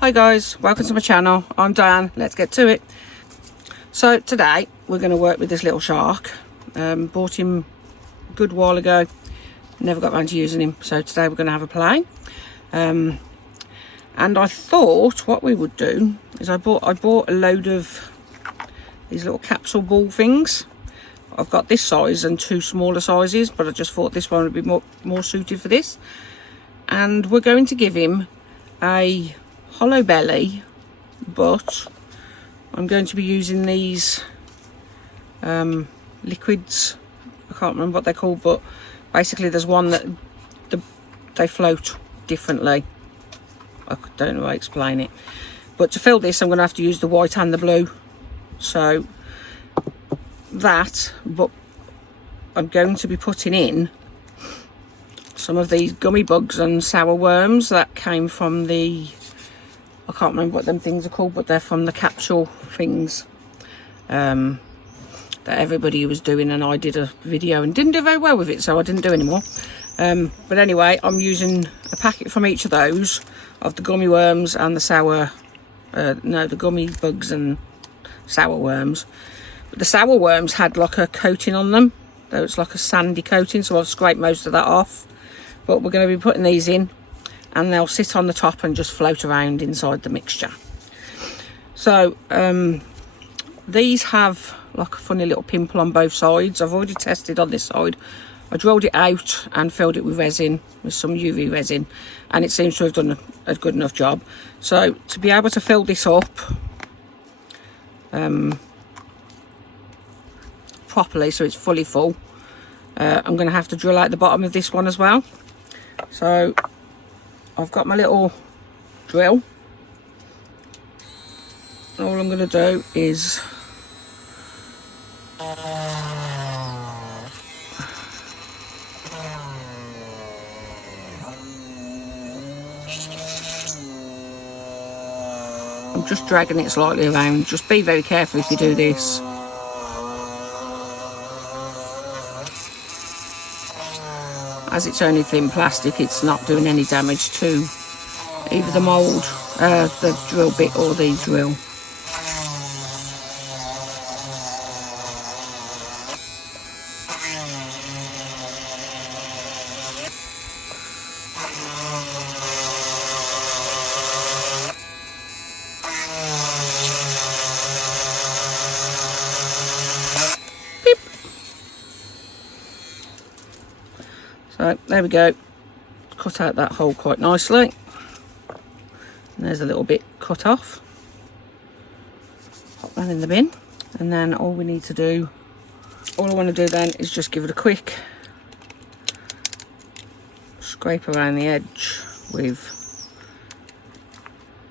Hi guys, welcome to my channel. I'm Diane. Let's get to it. So today we're going to work with this little shark. Bought him a good while ago, never got around to using him, so today we're going to have a play. And I thought what we would do is I bought a load of these little capsule ball things. I've got this size and two smaller sizes, but I just thought this one would be more suited for this. And we're going to give him a hollow belly, but I'm going to be using these liquids. I can't remember what they're called, but basically there's one that they float differently. I don't know how to explain it, but to fill this I'm going to have to use the white and the blue, so that, but I'm going to be putting in some of these gummy bugs and sour worms that came from the, I can't remember what them things are called, but they're from the capsule things that everybody was doing, and I did a video and didn't do very well with it, so I didn't do any more. But anyway, I'm using a packet from each of those, of the gummy worms and the sour, the gummy bugs and sour worms. But the sour worms had like a coating on them, though it's like a sandy coating, so I've scraped most of that off. But we're going to be putting these in, and they'll sit on the top and just float around inside the mixture. So these have like a funny little pimple on both sides. I've already tested on this side. I drilled it out and filled it with resin, with some UV resin, and it seems to have done a good enough job. So to be able to fill this up properly, so it's fully full, I'm going to have to drill out the bottom of this one as well. So I've got my little drill. All I'm going to do is I'm just dragging it slightly around. Just be very careful if you do this. As it's only thin plastic, it's not doing any damage to either the mould, the drill bit, or the drill. Beep. So there we go. Cut out that hole quite nicely. And there's a little bit cut off. Pop that in the bin. And then all we need to do, all I want to do then is just give it a quick scrape around the edge with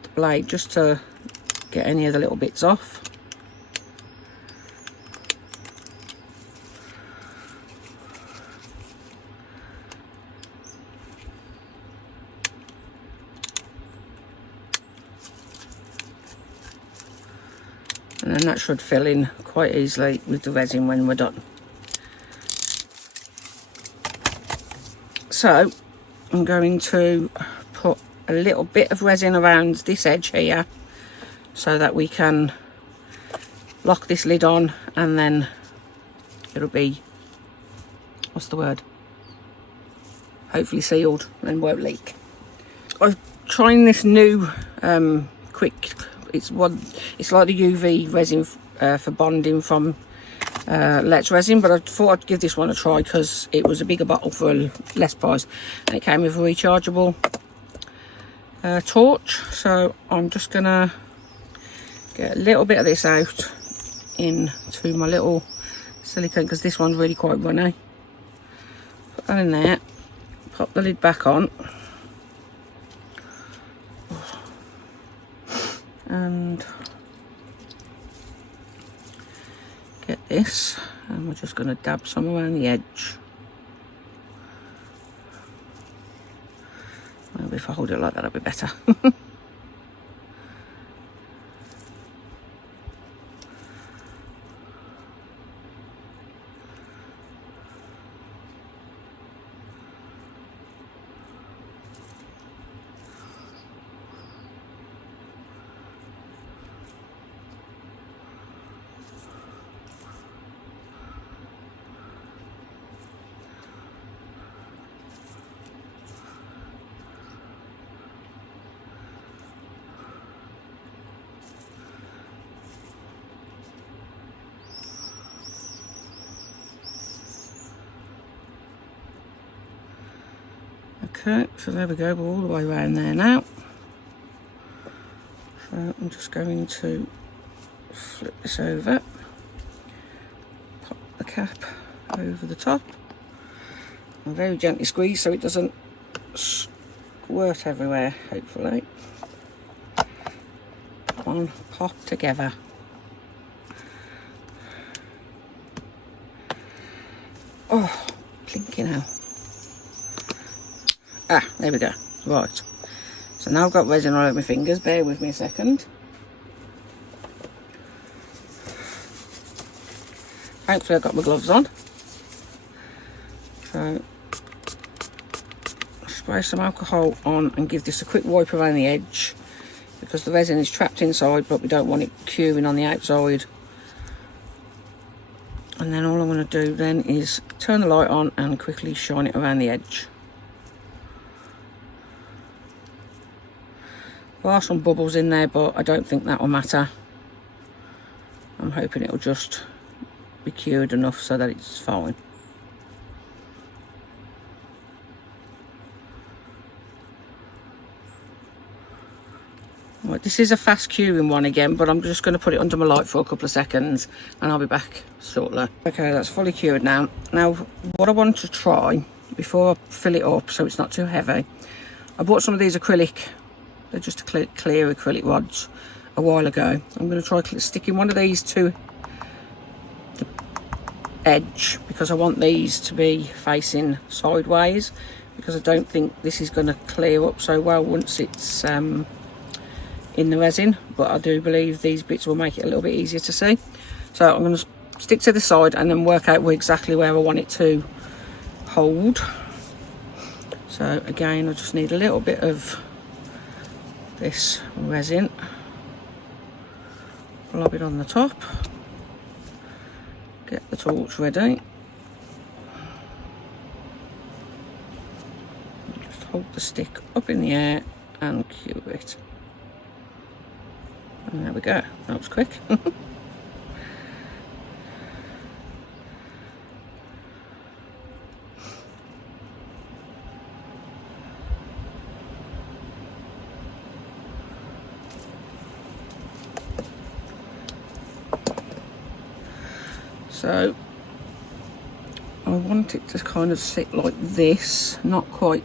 the blade, just to get any of the little bits off. And then that should fill in quite easily with the resin when we're done. So I'm going to put a little bit of resin around this edge here so that we can lock this lid on, and then it'll be, what's the word, hopefully sealed and won't leak. I'm trying this new quick, it's like the UV resin for bonding from LETSRESIN, but I thought I'd give this one a try because it was a bigger bottle for a less price, and it came with a rechargeable torch. So I'm just gonna get a little bit of this out into my little silicone, because this one's really quite runny. Put that in there, pop the lid back on, and get this, and we're just going to dab some around the edge. Maybe if I hold it like that, it'll be better. Okay, so there we go, we're all the way around there now. So I'm just going to flip this over, pop the cap over the top, and very gently squeeze so it doesn't squirt everywhere, hopefully. One pop together. Oh, plinky now. Ah, there we go. Right. So now I've got resin all over my fingers. Bear with me a second. Thankfully I've got my gloves on. So spray some alcohol on and give this a quick wipe around the edge, because the resin is trapped inside, but we don't want it curing on the outside. And then all I'm going to do then is turn the light on and quickly shine it around the edge. There are some bubbles in there, but I don't think that will matter. I'm hoping it'll just be cured enough so that it's fine. Right, this is a fast curing one again, but I'm just going to put it under my light for a couple of seconds and I'll be back shortly. Okay, that's fully cured now. Now, what I want to try before I fill it up so it's not too heavy, I bought some of these acrylic, they're just clear acrylic rods, a while ago. I'm going to try sticking one of these to the edge, because I want these to be facing sideways, because I don't think this is going to clear up so well once it's in the resin, but I do believe these bits will make it a little bit easier to see. So I'm going to stick to the side and then work out exactly where I want it to hold. So again, I just need a little bit of this resin, lob it on the top, get the torch ready, just hold the stick up in the air and cue it. And there we go, that was quick. So I want it to kind of sit like this, not quite,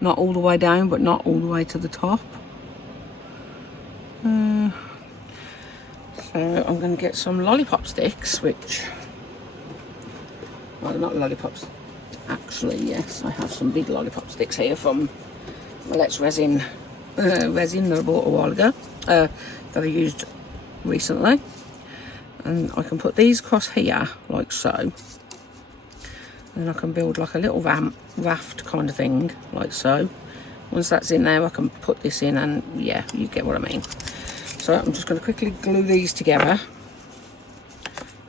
not all the way down, but not all the way to the top. So I'm going to get some lollipop sticks, which, well, they're not lollipops, actually, yes, I have some big lollipop sticks here from my LETSRESIN resin that I bought a while ago, that I used recently. And I can put these across here, like so, and I can build like a little raft kind of thing, like so. Once that's in there, I can put this in, and yeah, you get what I mean. So I'm just going to quickly glue these together,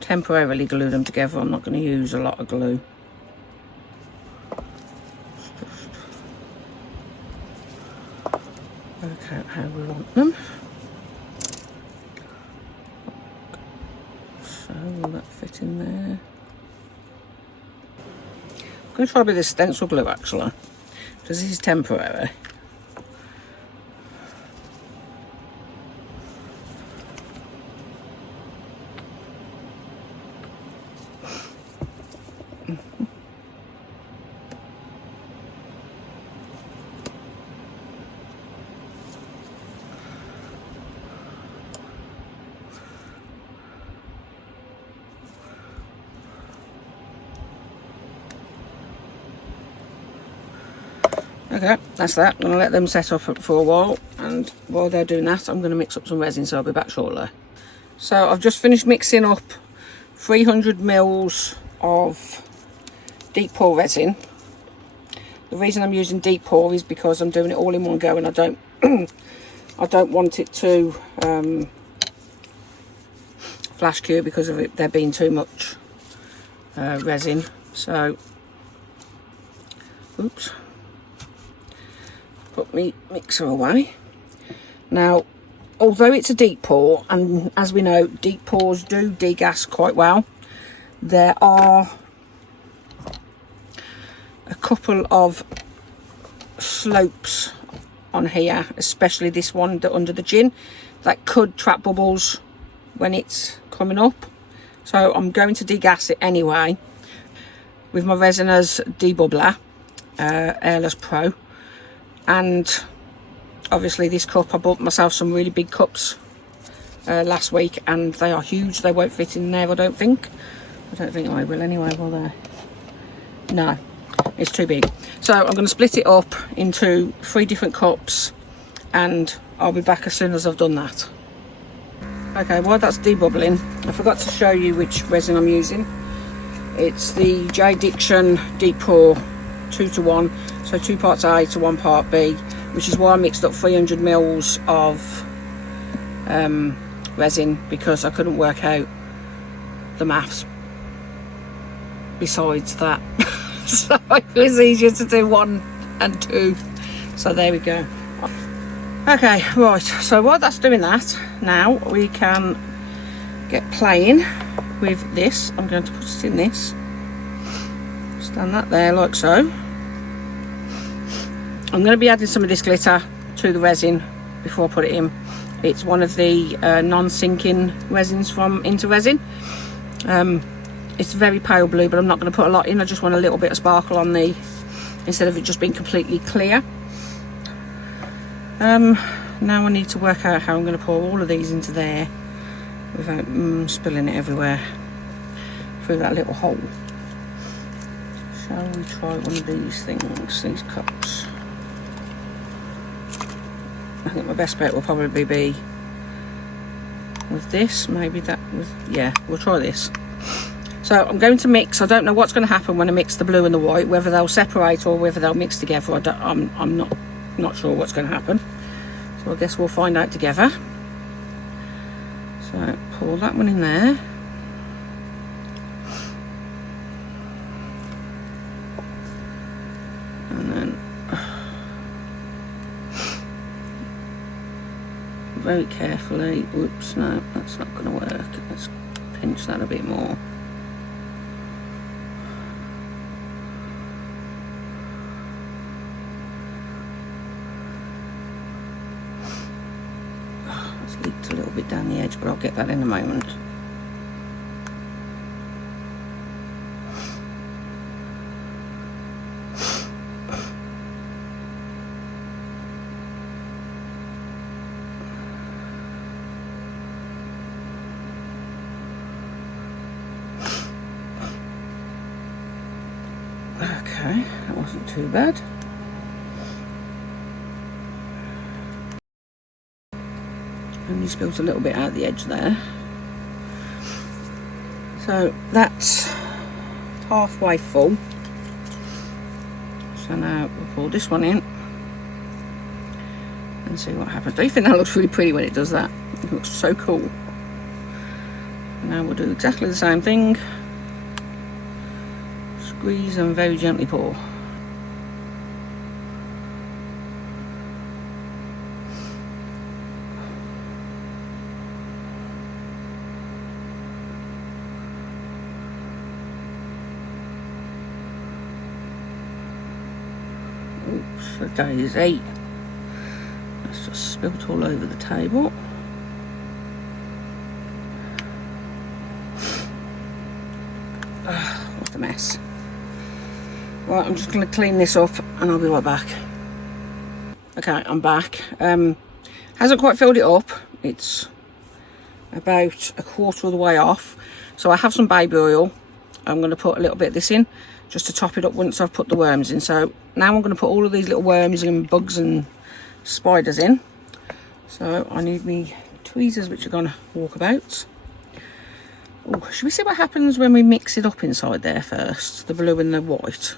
temporarily glue them together. I'm not going to use a lot of glue. Just work out how we want them. So will that fit in there? I'm going to try with this stencil glue actually, because this is temporary. Okay, that's that. I'm going to let them set up for a while, and while they're doing that, I'm going to mix up some resin, so I'll be back shortly. So I've just finished mixing up 300 mils of deep pour resin. The reason I'm using deep pour is because I'm doing it all in one go, and I don't I don't want it to flash cure because of it there being too much resin. So, oops. Put my mixer away. Now, although it's a deep pour, and as we know, deep pours do degas quite well, there are couple of slopes on here, especially this one under the chin, that could trap bubbles when it's coming up. So I'm going to degas it anyway with my Resin's debubbler, Airless Pro. And obviously this cup, I bought myself some really big cups last week, and they are huge. They won't fit in there, I don't think I will anyway, will they? No, it's too big. So I'm going to split it up into 3 different cups, and I'll be back as soon as I've done that. Okay, while that's debubbling, I forgot to show you which resin I'm using. It's the JDiction Deep Pour 2:1, so 2 parts A to 1 part B, which is why I mixed up 300 mils of resin, because I couldn't work out the maths besides that. So it was easier to do 1 and 2. So there we go. Okay, right, so while that's doing that, now we can get playing with this. I'm going to put it in this. Stand that there like so. I'm going to be adding some of this glitter to the resin before I put it in. It's one of the non-sinking resins from Into Resin. It's very pale blue, but I'm not going to put a lot in. I just want a little bit of sparkle on the, instead of it just being completely clear. Now I need to work out how I'm going to pour all of these into there without spilling it everywhere through that little hole. Shall we try one of these things, these cups? I think my best bet will probably be with this, maybe that with, yeah, we'll try this. So I'm going to mix. I don't know what's going to happen when I mix the blue and the white, whether they'll separate or whether they'll mix together. I'm not sure what's going to happen. So I guess we'll find out together. So pour that one in there. And then very carefully, whoops, no, that's not going to work. Let's pinch that a bit more. Leaked a little bit down the edge, but I'll get that in a moment. Okay, that wasn't too bad. Only spilled a little bit out the edge there. So that's halfway full. So now we'll pour this one in and see what happens. Do you think that looks really pretty when it does that? It looks so cool. And now we'll do exactly the same thing. Squeeze and very gently pour. Oops, a daisy. That's just spilt all over the table. What a mess. Right, I'm just going to clean this up and I'll be right back. Okay, I'm back. Hasn't quite filled it up. It's about a quarter of the way off. So I have some baby oil. I'm going to put a little bit of this in just to top it up once I've put the worms in. So now I'm going to put all of these little worms and bugs and spiders in. So I need me tweezers, which are going to walk about. Oh, should we see what happens when we mix it up inside there first? The blue and the white.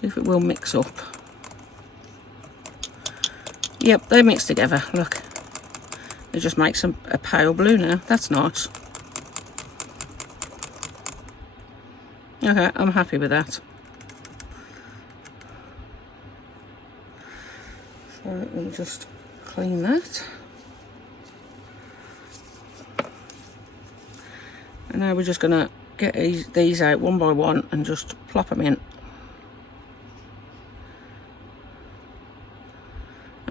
See if it will mix up. Yep, they mix together. Look. It just makes a pale blue now. That's nice. Okay, I'm happy with that. So we'll just clean that. And now we're just going to get these out one by one and just plop them in.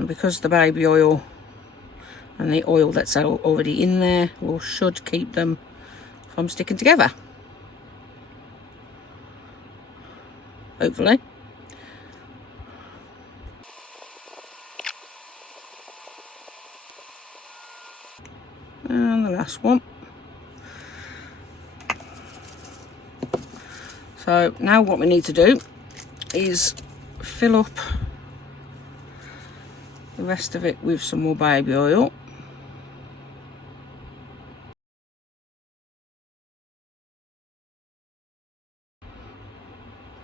and because the baby oil and the oil that's already in there should keep them from sticking together, hopefully. And the last one. So now what we need to do is fill up the rest of it with some more baby oil.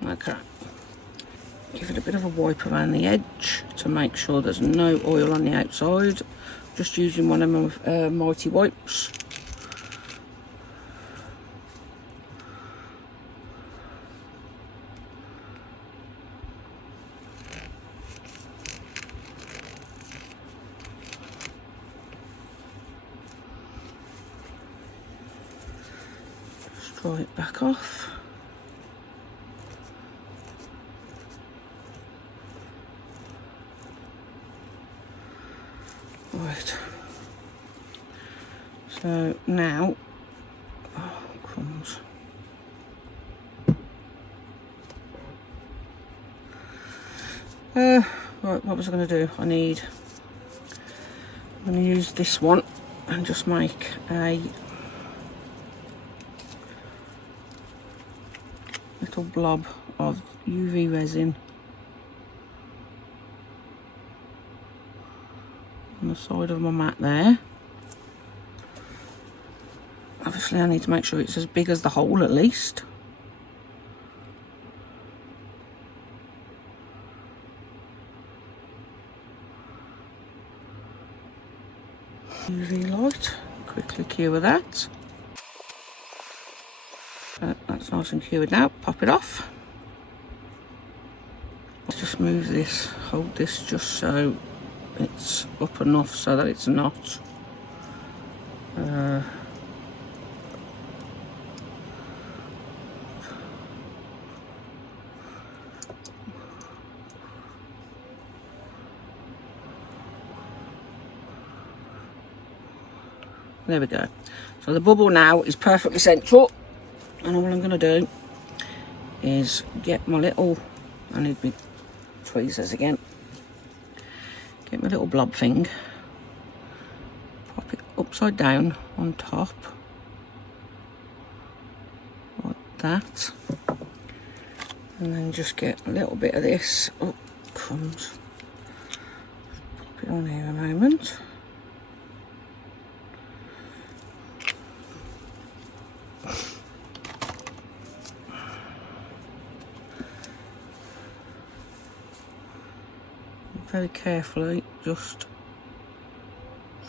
Okay. Give it a bit of a wipe around the edge to make sure there's no oil on the outside. Just using one of my mighty wipes. Dry it back off. Right. So now, oh crumbs. Right, what was I going to do? I'm going to use this one and just make a little blob of UV resin on the side of my mat there. Obviously I need to make sure it's as big as the hole at least. UV light, quickly cure that. That's nice and cured now. Pop it off. Let's just move this, hold this just so it's up enough so that it's not there we go. So the bubble now is perfectly central, and all I'm going to do is get my little, I need my tweezers again, get my little blob thing, pop it upside down on top like that, and then just get a little bit of this, oh crumbs, pop it on here a moment. Very carefully just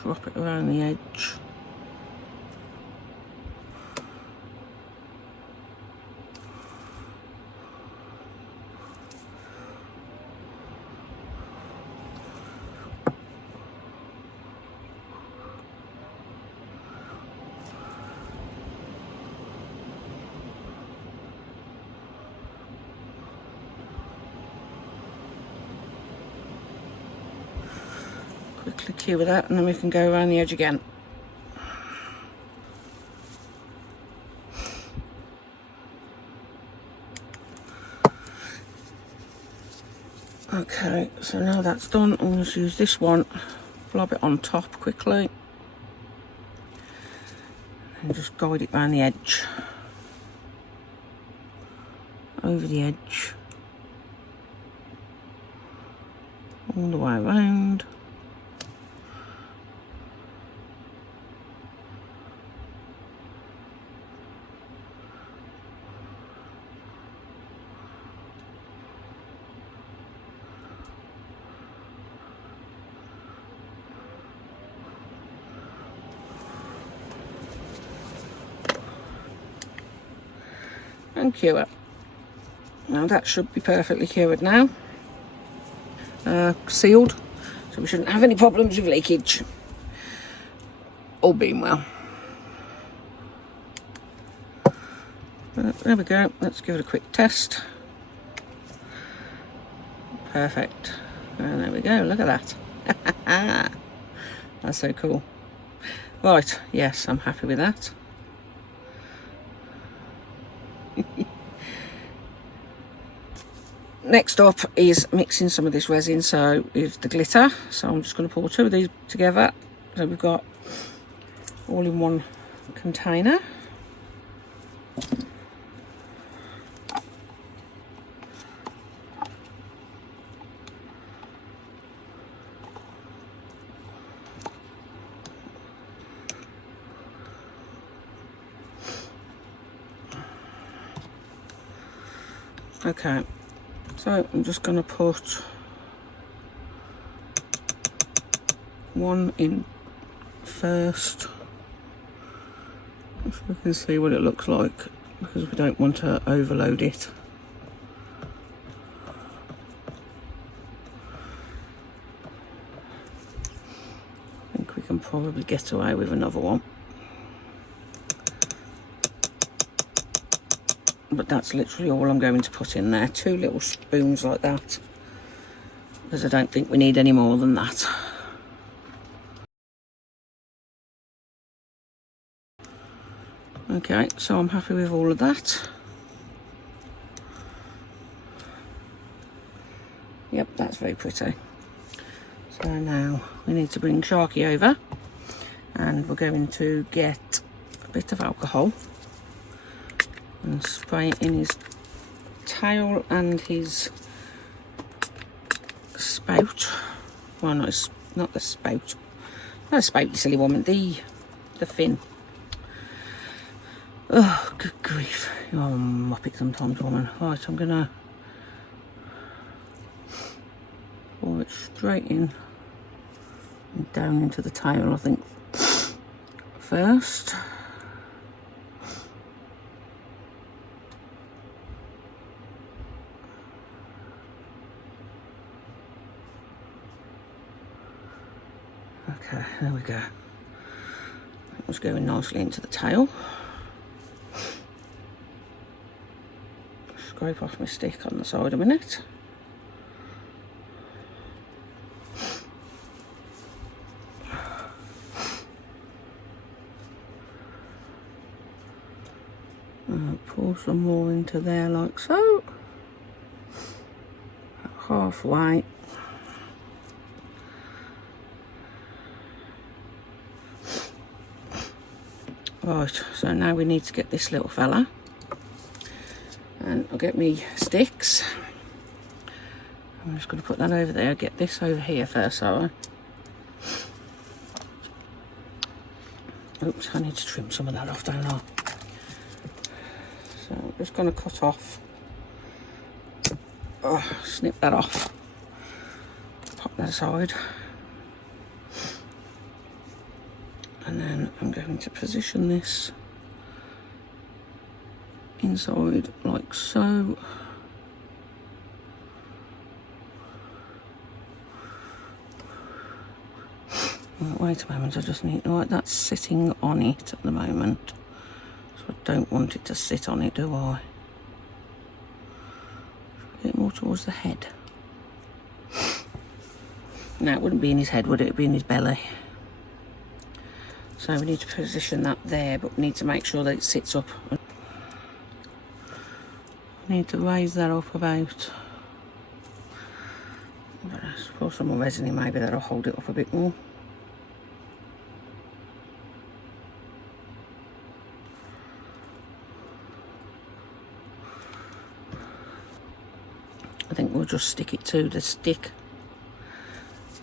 drop it around the edge. Quickly cure that, and then we can go around the edge again. Okay, so now that's done, I'm going to use this one, blob it on top quickly, and just guide it around the edge, over the edge, all the way around. And cure it. Now that should be perfectly cured now. Sealed, so we shouldn't have any problems with leakage. All being well. There we go, let's give it a quick test. Perfect. And there we go, look at that. That's so cool. Right, yes, I'm happy with that. Next up is mixing some of this resin with the glitter. So I'm just going to pour 2 of these together. So we've got all in one container. Okay, so I'm just going to put 1 in first, so we can see what it looks like, because we don't want to overload it. I think we can probably get away with another one. But that's literally all I'm going to put in there. 2 little spoons like that, because I don't think we need any more than that. Okay, so I'm happy with all of that. Yep, that's very pretty. So now we need to bring Sharky over, and we're going to get a bit of alcohol and spray it in his tail and his spout. Well, not the spout. Not a spout, you silly woman. The fin. Oh, good grief. You're mopping sometimes, woman. Right, I'm gonna pour it straight in and down into the tail, I think, first. Okay, there we go. That was going nicely into the tail. Scrape off my stick on the side a minute. And pour some more into there like so. Halfway. Right, so now we need to get this little fella. And I'll get me sticks. I'm just going to put that over there. Get this over here first, so oops, I need to trim some of that off, don't I? So I'm just going to cut off. Oh, snip that off. Pop that aside. And then I'm going to position this inside like so. Wait a moment, I just need, right, that's sitting on it at the moment, so I don't want it to sit on it, do I? Get it more towards the head. No, it wouldn't be in his head, would it? It'd be in his belly. So we need to position that there, but we need to make sure that it sits up. We need to raise that up about, I suppose some more resin in, maybe that'll hold it up a bit more. I think we'll just stick it to the stick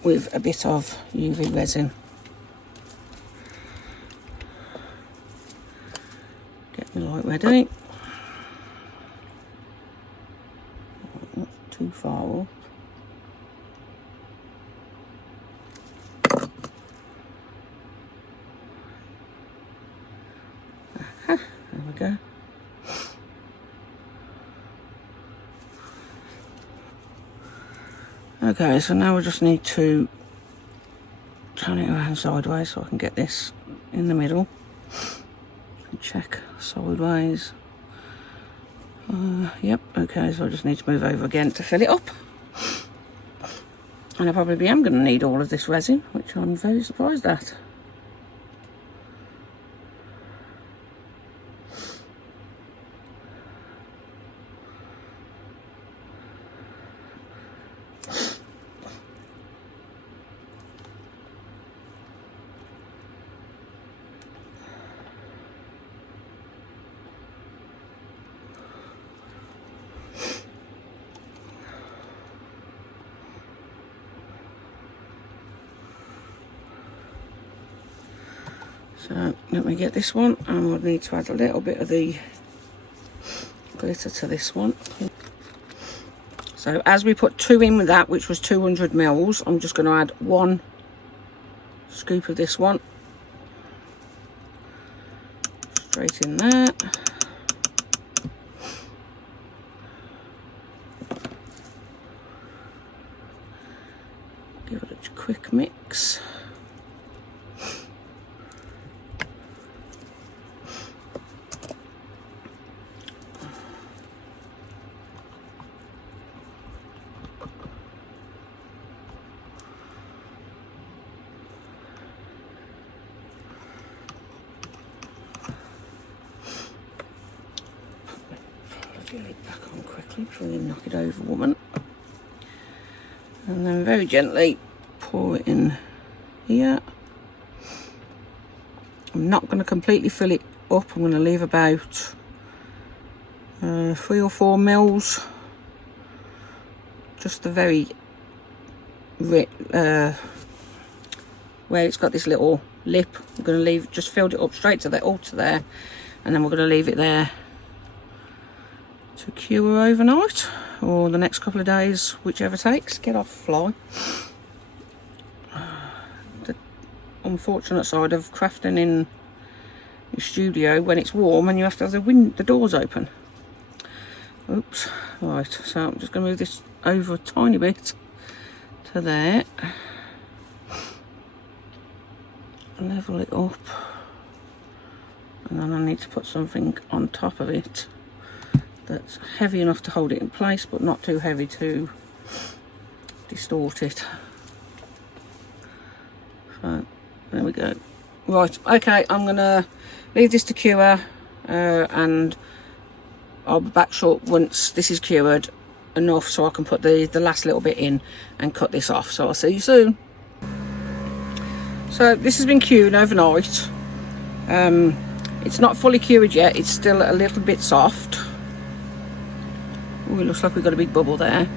with a bit of UV resin. Get my light ready. Not too far up. There we go. Okay, so now we just need to turn it around sideways so I can get this in the middle. Check sideways. Yep, okay, so I just need to move over again to fill it up. And I probably am going to need all of this resin, which I'm very surprised at. So let me get this one, and we'll need to add a little bit of the glitter to this one. So as we put 2 in with that, which was 200 mils, I'm just going to add 1 scoop of this one straight in there. Give it a quick mix. Lid back on quickly before you knock it over, woman. And then very gently pour it in here. I'm not going to completely fill it up. I'm going to leave about 3 or 4 mils. Just the very where it's got this little lip. I'm going to leave, just filled it up straight to the altar there, and then we're going to leave it there to cure overnight, or the next couple of days, whichever takes. Get off, fly. The unfortunate side of crafting in your studio when it's warm and you have to have the doors open. Oops. Right, so I'm just going to move this over a tiny bit to there. Level it up, and then I need to put something on top of it that's heavy enough to hold it in place, but not too heavy to distort it. So there we go. Right, okay, I'm gonna leave this to cure, and I'll be back short once this is cured enough so I can put the last little bit in and cut this off. So I'll see you soon. So this has been cured overnight. It's not fully cured yet, it's still a little bit soft. Oh, it looks like we've got a big bubble there,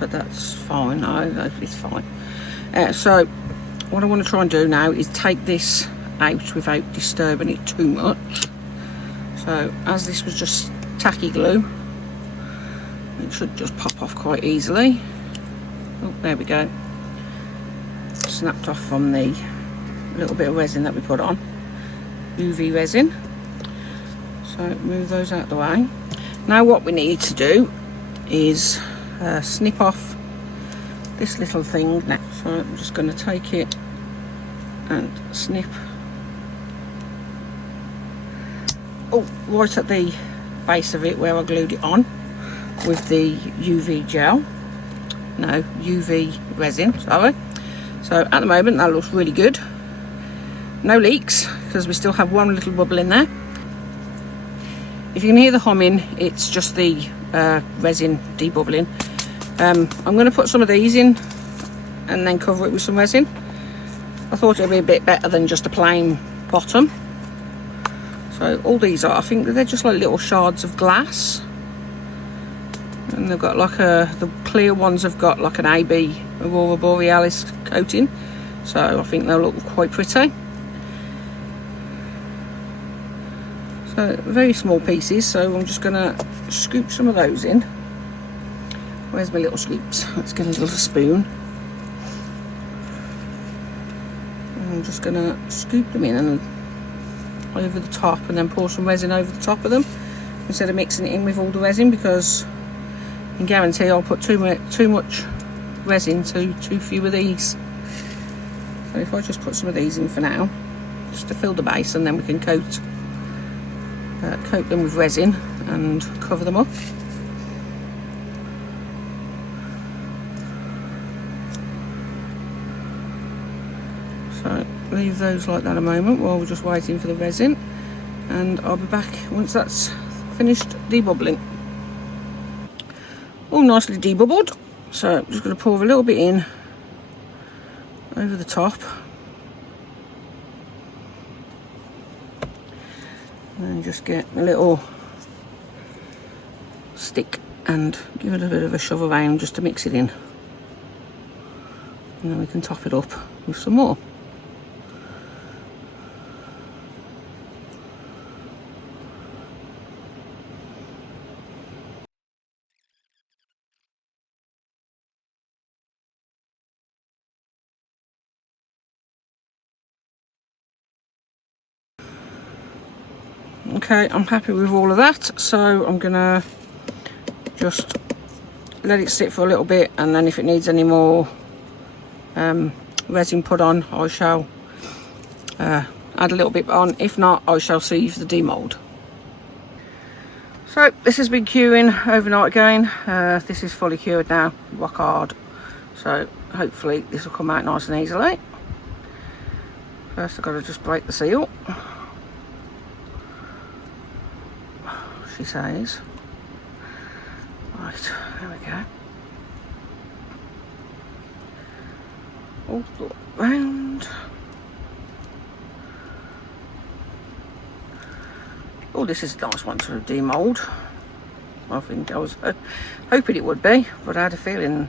but that's fine. No, it's fine. So what I want to try and do now is take this out without disturbing it too much. So as this was just tacky glue, it should just pop off quite easily. Oh, there we go. Snapped off from the little bit of resin that we put on, UV resin. So move those out the way. Now what we need to do is snip off this little thing now. So I'm just going to take it and snip, right at the base of it where I glued it on with the UV gel. No, UV resin, sorry. So at the moment that looks really good. No leaks, because we still have one little bubble in there. If you can hear the humming, it's just the resin debubbling. I'm going to put some of these in and then cover it with some resin. I thought it would be a bit better than just a plain bottom. So all these are, I think they're just like little shards of glass. And they've got like the clear ones have got like an AB Aurora Borealis coating. So I think they'll look quite pretty. So very small pieces, so I'm just going to scoop some of those in. Where's my little scoops? Let's get a little spoon. And I'm just going to scoop them in and over the top, and then pour some resin over the top of them instead of mixing it in with all the resin, because I can guarantee I'll put too much resin to too few of these. So if I just put some of these in for now, just to fill the base, and then we can coat them with resin and cover them up. leave those like that a moment while we're just waiting for the resin, and I'll be back once that's finished debubbling. All nicely debubbled, so I'm just going to pour a little bit in over the top, and then just get a little stick and give it a bit of a shove around just to mix it in, and then we can top it up with some more. Okay, I'm happy with all of that, so I'm gonna just let it sit for a little bit, and then if it needs any more resin put on, I shall add a little bit on. If not, I shall sieve the demould. So this has been curing overnight again. This is fully cured now, rock hard, so hopefully this will come out nice and easily. First I've got to just break the seal, she says. Right, there we go. All round. Oh, this is a nice one to demould. I think I was hoping it would be, but I had a feeling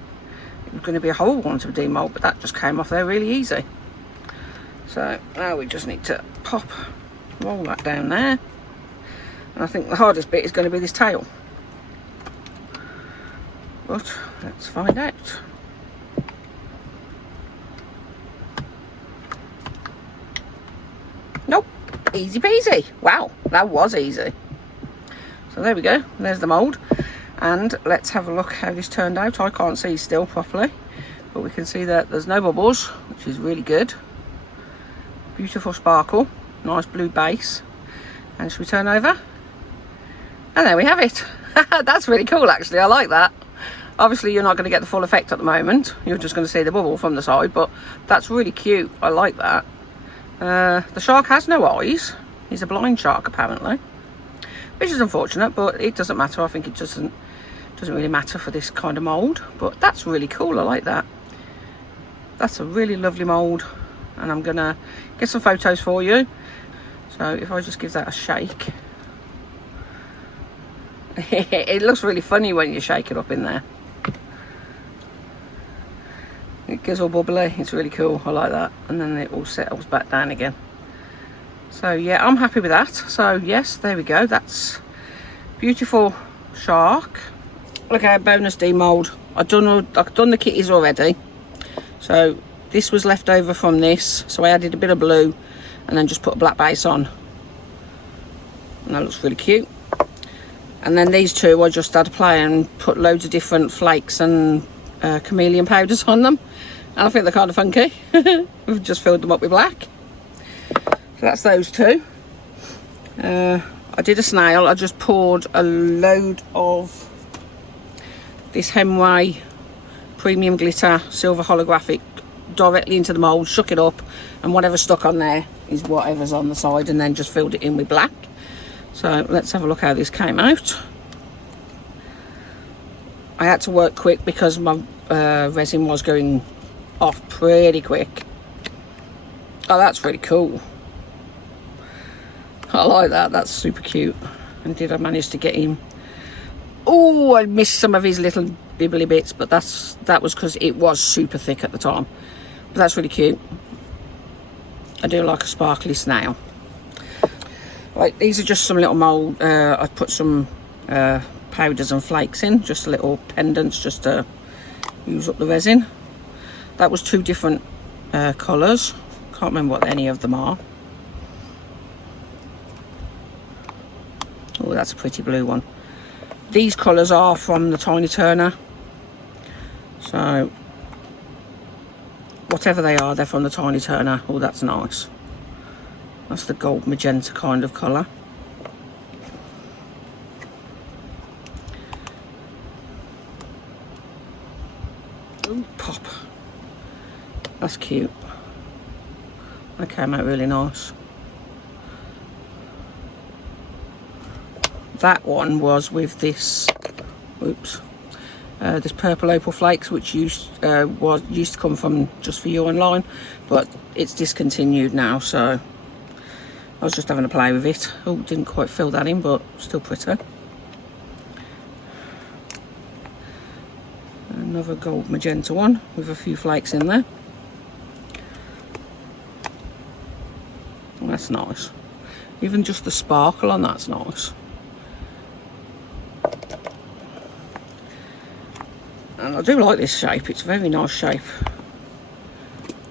it was going to be a whole one to demould, but that just came off there really easy. So now we just need to roll that down there. And I think the hardest bit is going to be this tail. But let's find out. Nope, easy peasy. Wow, that was easy. So there we go, there's the mould. And let's have a look how this turned out. I can't see still properly, but we can see that there's no bubbles, which is really good. Beautiful sparkle, nice blue base. And should we turn over? And there we have it. That's really cool actually, I like that. Obviously you're not going to get the full effect at the moment, you're just going to see the bubble from the side, but that's really cute, I like that. The shark has no eyes, he's a blind shark apparently, which is unfortunate, but it doesn't matter. I think it doesn't really matter for this kind of mould, but that's really cool, I like that. That's a really lovely mould, and I'm gonna get some photos for you. So if I just give that a shake, it looks really funny when you shake it up in there. It gets all bubbly, it's really cool, I like that. And then it all settles back down again. So yeah, I'm happy with that. So yes, there we go, that's beautiful shark. Okay, bonus demould. I've done the kitties already. So this was left over from this, so I added a bit of blue and then just put a black base on. And that looks really cute. And then these two I just had to play and put loads of different flakes and chameleon powders on them, and I think they're kind of funky. We've just filled them up with black. So that's those two. I did a snail. I just poured a load of this Hemway premium glitter silver holographic directly into the mould, shook it up, and whatever stuck on there is whatever's on the side, and then just filled it in with black. So let's have a look how this came out. I had to work quick because my resin was going off pretty quick. Oh, that's really cool. I like that, that's super cute. And did I manage to get him? Oh, I missed some of his little bibbly bits, but that was because it was super thick at the time. But that's really cute. I do like a sparkly snail. Right, these are just some little mould. I've put some powders and flakes in, just little pendants just to use up the resin. That was two different colours. Can't remember what any of them are. Oh, that's a pretty blue one. These colours are from the Tiny Turner. So whatever they are, they're from the Tiny Turner. Oh, that's nice. That's the gold magenta kind of colour. Ooh, pop. That's cute. That came out really nice. That one was with this, oops, this purple opal flakes, which used to come from Just For You online, but it's discontinued now, so I was just having a play with it. Oh, didn't quite fill that in, but still pretty. Another gold magenta one with a few flakes in there. Oh, that's nice. Even just the sparkle on that's nice. And I do like this shape, it's a very nice shape.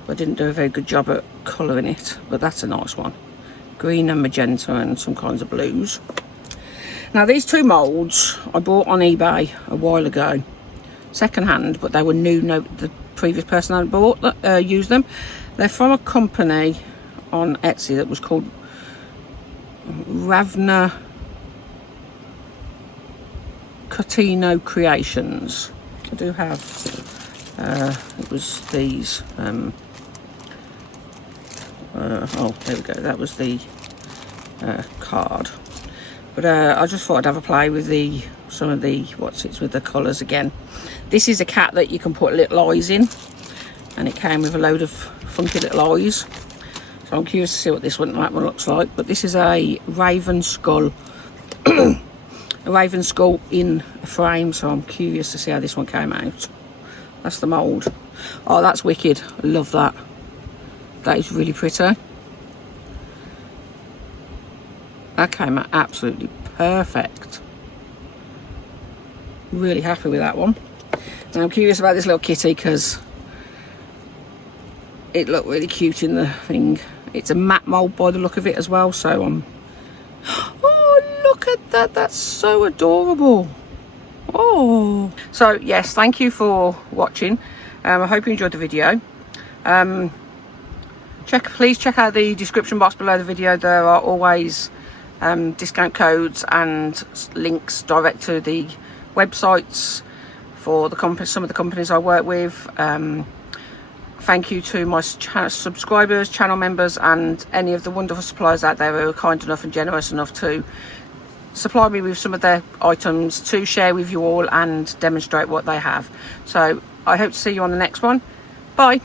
I didn't do a very good job at colouring it, but that's a nice one. Green and magenta and some kinds of blues. Now these two moulds I bought on eBay a while ago, second hand, but they were new. No, the previous person I bought used them. They're from a company on Etsy that was called Ravna Cotino Creations. I do have, it was these, oh, there we go, that was the card. But I just thought I'd have a play with some of the, with the colours again. This is a cat that you can put little eyes in, and it came with a load of funky little eyes. So I'm curious to see what that one looks like. But this is a raven skull. A raven skull in a frame, so I'm curious to see how this one came out. That's the mould. Oh, that's wicked. I love that. That is really pretty. That came out absolutely perfect. Really happy with that one. And I'm curious about this little kitty because it looked really cute in the thing. It's a matte mould by the look of it as well, so I'm... Look at that, that's so adorable. Oh, so yes, thank you for watching. I hope you enjoyed the video. Please check out the description box below the video. There are always discount codes and links direct to the websites for some of the companies I work with. Thank you to my subscribers, channel members, and any of the wonderful suppliers out there who are kind enough and generous enough to supply me with some of their items to share with you all and demonstrate what they have. So I hope to see you on the next one. Bye.